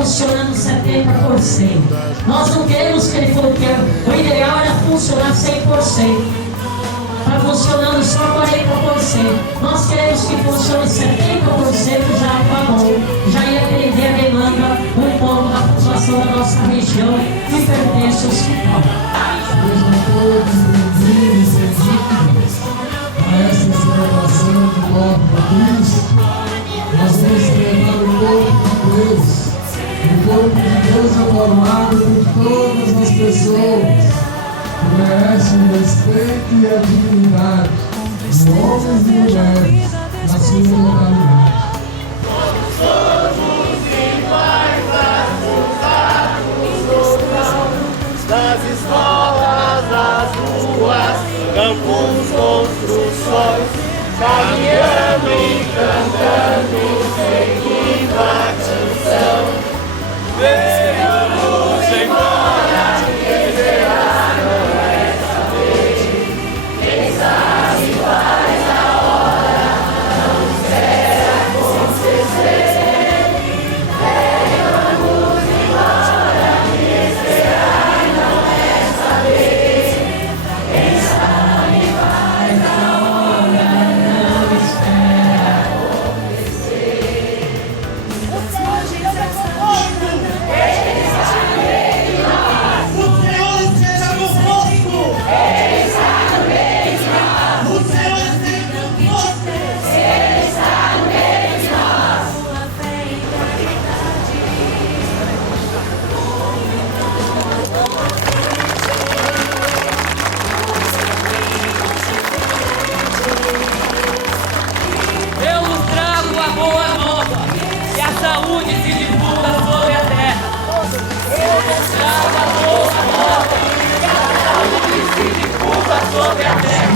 Funcionando 70%. Nós não queremos que ele falou que o ideal era funcionar 100%. Está funcionando só 40%. Nós queremos que funcione 70%, já está bom. Já ia atender a demanda um pouco da população da nossa região que pertence ao hospital. Sejam todos bem-vindos a essa celebração do corpo de Cristo. Nós vamos celebrar o corpo de Deus. O corpo de Deus é formado por todas as pessoas que merecem o respeito e a dignidade, homens e mulheres, na sua totalidade. Somos iguais, ajudados, das escolas, das ruas, campos, construções, caminhando e cantando, seguindo a canção. Venhamos embora, quem será não é saber. Quem sabe faz a hora, não espera acontecer. Venhamos embora, quem será não é saber. Quem sabe faz a hora, não espera acontecer. O Senhor Jesus é convosco. Saúde se divulga sobre a terra. Eu mostrava a boa nova e a saúde se divulga sobre a terra.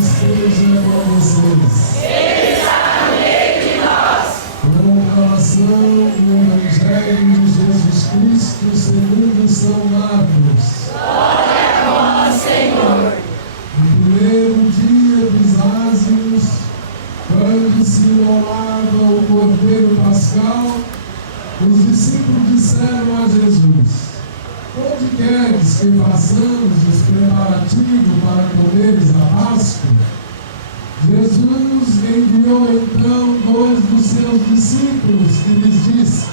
Esteja com vocês. Esteja no meio de nós. Proclamação do Evangelho de Jesus Cristo segundo São Marcos. Glória a vós, Senhor. No primeiro dia dos ázimos, quando se imolava o Cordeiro Pascal, os discípulos disseram a Jesus: onde queres que façamos os preparativos para comeres a Páscoa? Jesus enviou então 2 dos seus discípulos e lhes disse: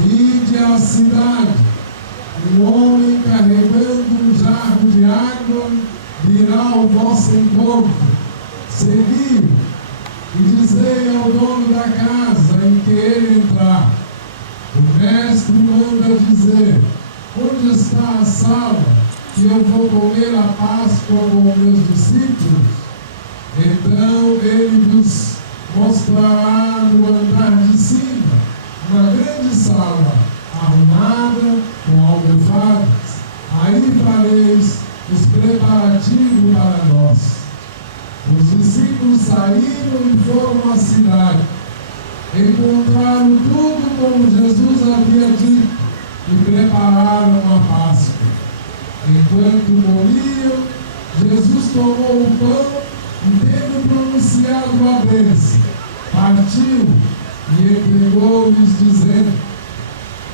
ide à cidade, um homem carregando um jarro de água virá ao vosso encontro. Segui e dizei ao dono da casa em que ele entrar: o mestre manda dizer, onde está a sala que eu vou comer a Páscoa com meus discípulos? Então ele vos mostrará no andar de cima uma grande sala arrumada com almofadas. Aí fareis os preparativos para nós. Os discípulos saíram e foram à cidade. Encontraram tudo como Jesus havia dito e prepararam a Páscoa. Enquanto morriam, Jesus tomou o pão e, tendo pronunciado a bênção, partiu e entregou-lhes, dizendo: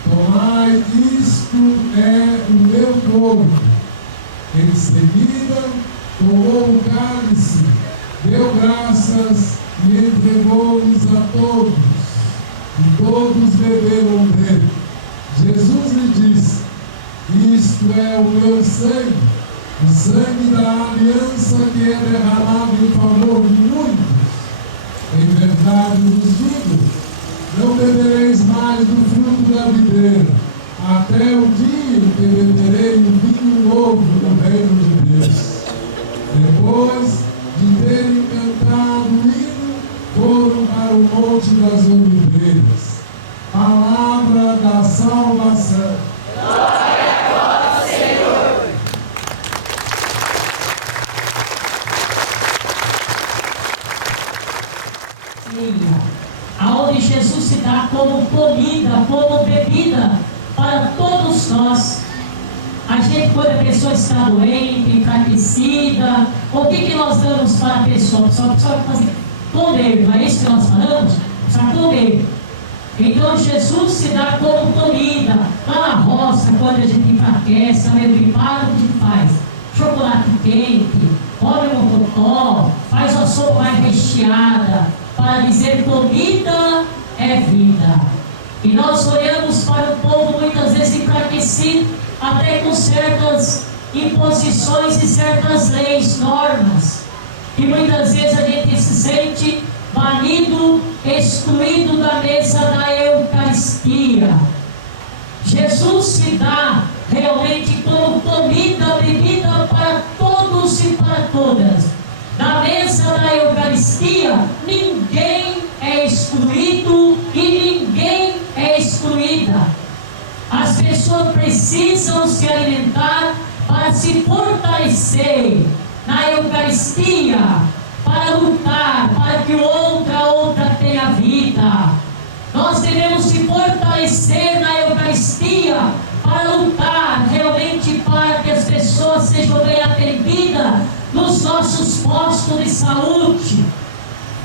tomai, isto é o meu corpo. Em seguida, tomou o cálice, deu graças e entregou-lhes a todos. E todos beberam dele. Jesus lhe disse: isto é o meu sangue, o sangue da aliança que é derramado em favor de muitos. Em verdade vos digo, não bebereis mais do fruto da videira, até o dia em que beberei o vinho novo no reino de Deus. Depois de terem cantado o hino, foram para o Monte das Oliveiras. Palavra da salvação. Glória a vós, Senhor. Aonde Jesus se dá como comida, como bebida para todos nós. A gente, quando a pessoa está doente, enfraquecida, o que nós damos para a pessoa? A pessoa precisa fazer comer, não é isso que nós falamos? Precisa comer. Então Jesus se dá como comida. Lá na roça, quando a gente enfraquece, está meio gripado, o que a gente faz? Chocolate quente, óleo mocotó, faz uma sopa mais recheada, para dizer comida é vida. E nós olhamos para o povo muitas vezes enfraquecido, até com certas imposições e certas leis, normas. E muitas vezes a gente se sente banido, excluído da mesa da Eucaristia. Jesus se dá realmente como comida, bebida para todos e para todas. Na mesa da Eucaristia, ninguém é excluído e ninguém é excluída. As pessoas precisam se alimentar para se fortalecer na Eucaristia, para lutar, para que outra tenha vida. Nós devemos se fortalecer na Eucaristia para lutar realmente para que as pessoas sejam bem atendidas nos nossos postos de saúde.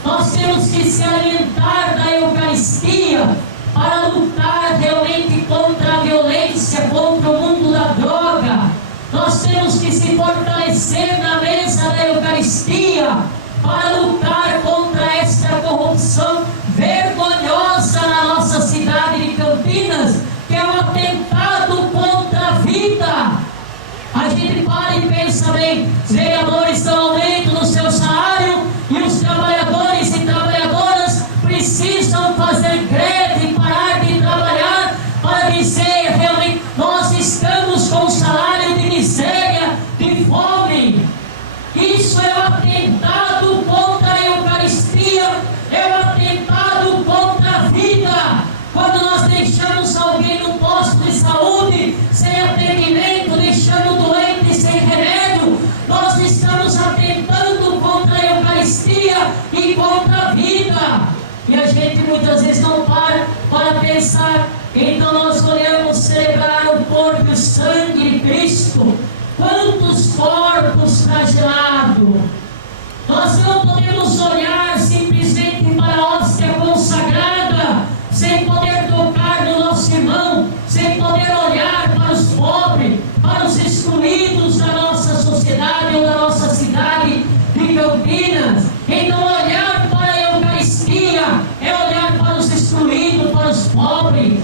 Nós temos que se alimentar da Eucaristia para lutar realmente contra a violência, contra o mundo da droga. Nós temos que se fortalecer na mesa da Eucaristia para lutar contra esta corrupção vergonhosa na nossa cidade de Campinas, que é um atentado contra a vida. A gente para e pensa bem, os vereadores dão aumento no seu salário e os trabalhadores e trabalhadoras precisam fazer greve, parar de trabalhar para dizer realmente nós estamos com salário de miséria, de fome. Isso é um atentado contra a Eucaristia, é um atentado contra a vida. Quando nós deixamos alguém no posto de saúde sem atendimento, deixando o doente sem remédio, nós estamos atentando contra a Eucaristia e contra a vida. E a gente muitas vezes não para pensar. Então nós olhamos celebrar o corpo e o sangue de Cristo. Quantos corpos flagelados! Nós não podemos olhar simplesmente para a hóstia consagrada, sem poder tocar no nosso irmão, sem poder olhar para os pobres, para os excluídos da nossa sociedade ou da nossa cidade de Campinas. Então olhar para a Eucaristia é olhar para os excluídos, para os pobres.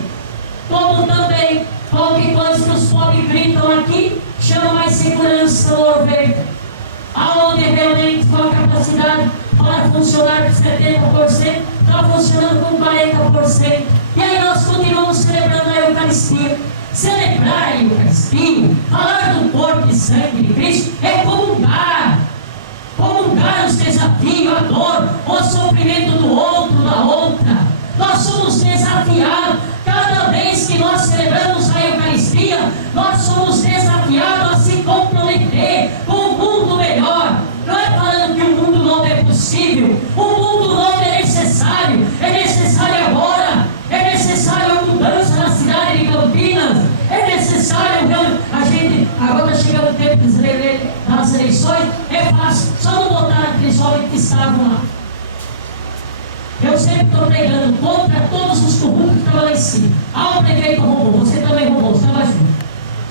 Como também, qualquer coisa que os pobres gritam aqui, chama mais segurança no Ouro Verde. Aonde realmente com a capacidade para funcionar com 70%, está funcionando com 40%. E aí nós continuamos celebrando a Eucaristia. Celebrar a Eucaristia, falar do corpo e sangue de Cristo, é comungar. Comungar os desafios, a dor, o sofrimento do outro, da outra. Nós somos desafiados. Cada vez que nós celebramos a Eucaristia, nós somos desafiados a se comprometer com um mundo melhor. Não é falando que o mundo novo é possível. O mundo novo é necessário agora. É necessário a mudança na cidade de Campinas. É necessário a gente. Agora está chegando o tempo das eleições. É fácil, só não botar aqueles homens que estavam lá. Eu sempre estou pregando contra todos os corruptos que estavam lá em cima. Ah, o prefeito roubou, você também roubou, você estava junto.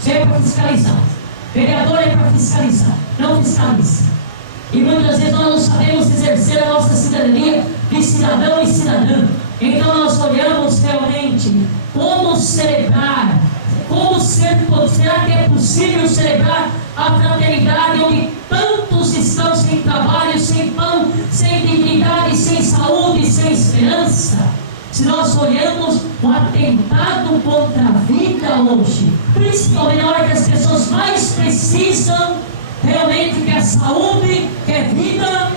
Você é para fiscalizar. Vereador é para fiscalizar, não fiscaliza. E muitas vezes nós não sabemos exercer a nossa cidadania de cidadão e cidadã. Então nós olhamos realmente como celebrar, será que é possível celebrar a fraternidade onde tantos estão sem trabalho, sem pão, sem dignidade, sem saúde, sem esperança? Se nós olhamos o atentado contra a vida hoje, principalmente na hora que as pessoas mais precisam realmente que a saúde, que é vida,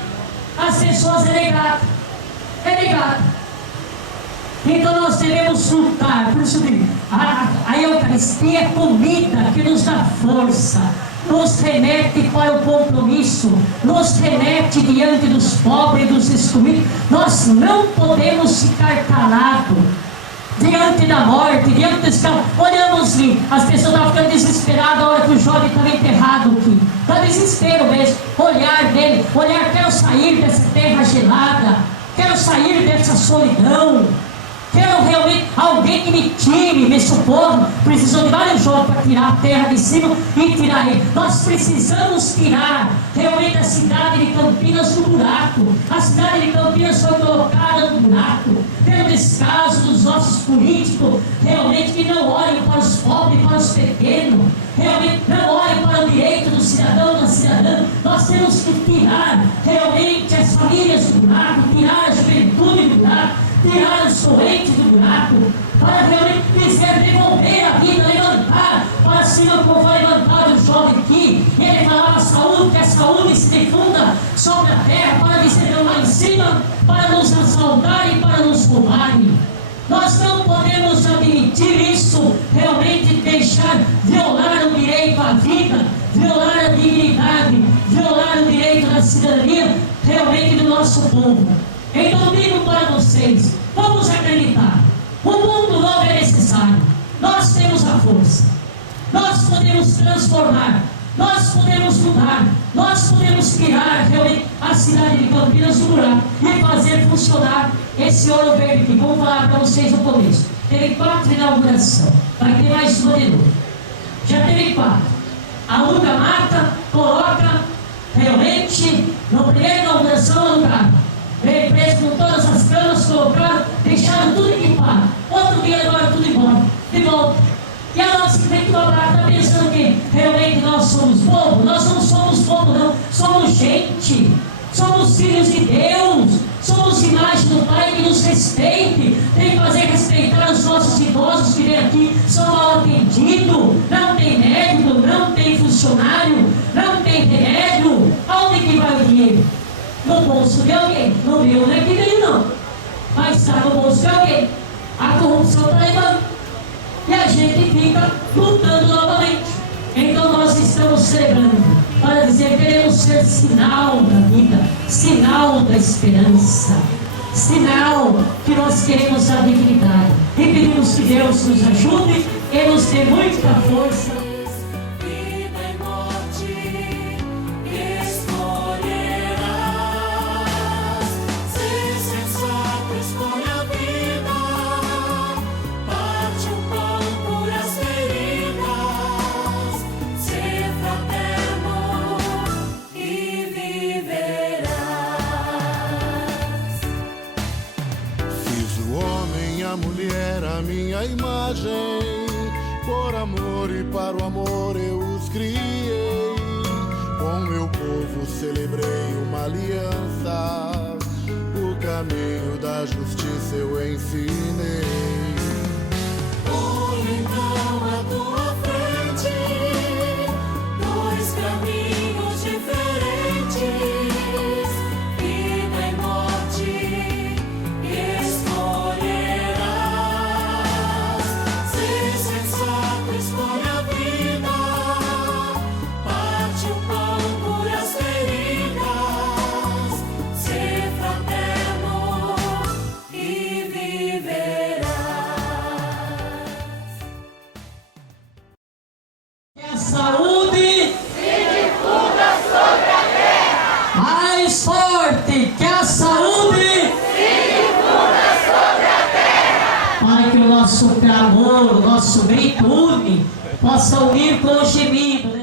as pessoas é negada. É negada. Então nós devemos lutar. Por isso a Eucaristia é comida que nos dá força, nos remete para o compromisso, nos remete diante dos pobres e dos excluídos. Nós não podemos ficar calados diante da morte, diante desse carro. Olhamos ali, as pessoas estão ficando desesperadas na hora que o jovem estava enterrado aqui. Dá desespero mesmo, olhar dele, quero sair dessa terra gelada, quero sair dessa solidão, quero realmente alguém que me tire, me socorra. Precisou de vários jovens para tirar a terra de cima e tirar ele. Nós precisamos tirar realmente a cidade de Campinas do buraco. A cidade de Campinas foi colocada no buraco pelo descaso dos nossos políticos, realmente que não olham para os pobres, para os pequenos, realmente não olham para o direito do cidadão, da cidadã. Nós temos que tirar realmente as famílias do buraco, tirar a juventude do buraco, tirar os doentes do buraco, para realmente quiser devolver a vida, levantar, para cima como foi levantado o jovem aqui. Ele falava saúde, que a saúde se difunda sobre a terra, para dizer lá em cima, para nos assaltarem, para nos roubarem. Nós não podemos admitir isso, realmente deixar violar o direito à vida, violar a dignidade, violar o direito da cidadania, realmente do nosso povo. Então digo para vocês, vamos acreditar, o mundo novo é necessário, nós temos a força, nós podemos transformar, nós podemos mudar, nós podemos tirar realmente a cidade de Campinas do buraco e fazer funcionar esse Ouro Verde que vou falar para vocês no começo. Teve 4 inaugurações, vai ter mais uma de novo. Já teve 4. Aluga a mata, coloca realmente, na primeira inauguração alugado. Veio preso com todas as camas, colocaram, deixaram tudo equipado. Outro dia levaram tudo embora, de volta. E a nossa que tem que dobrar, está pensando que realmente nós somos bobos? Nós não somos bobos, não. Somos gente. Somos filhos de Deus. Somos imagem do Pai que nos respeite. Tem que fazer respeitar os nossos idosos que vêm aqui, são mal atendidos. Não tem médico, não tem funcionário, não tem remédio. Aonde que vai o dinheiro? No bolso de alguém. No meu não é que veio não, mas está no bolso de alguém. A corrupção está levando e a gente fica lutando novamente. Então nós estamos celebrando para dizer que queremos ser sinal da vida, sinal da esperança, sinal que nós queremos a dignidade, e pedimos que Deus nos ajude e nos dê muita força. A mulher, a minha imagem, por amor e para o amor eu os criei. Com meu povo celebrei uma aliança, o caminho da justiça eu ensinei. Olha então à tua frente, 2 caminhos diferentes. Saúde se difunda sobre a terra. Mais forte, que a saúde se difunda sobre a terra. Para que o nosso clamor, o nosso grito une, possa unir com o gemido.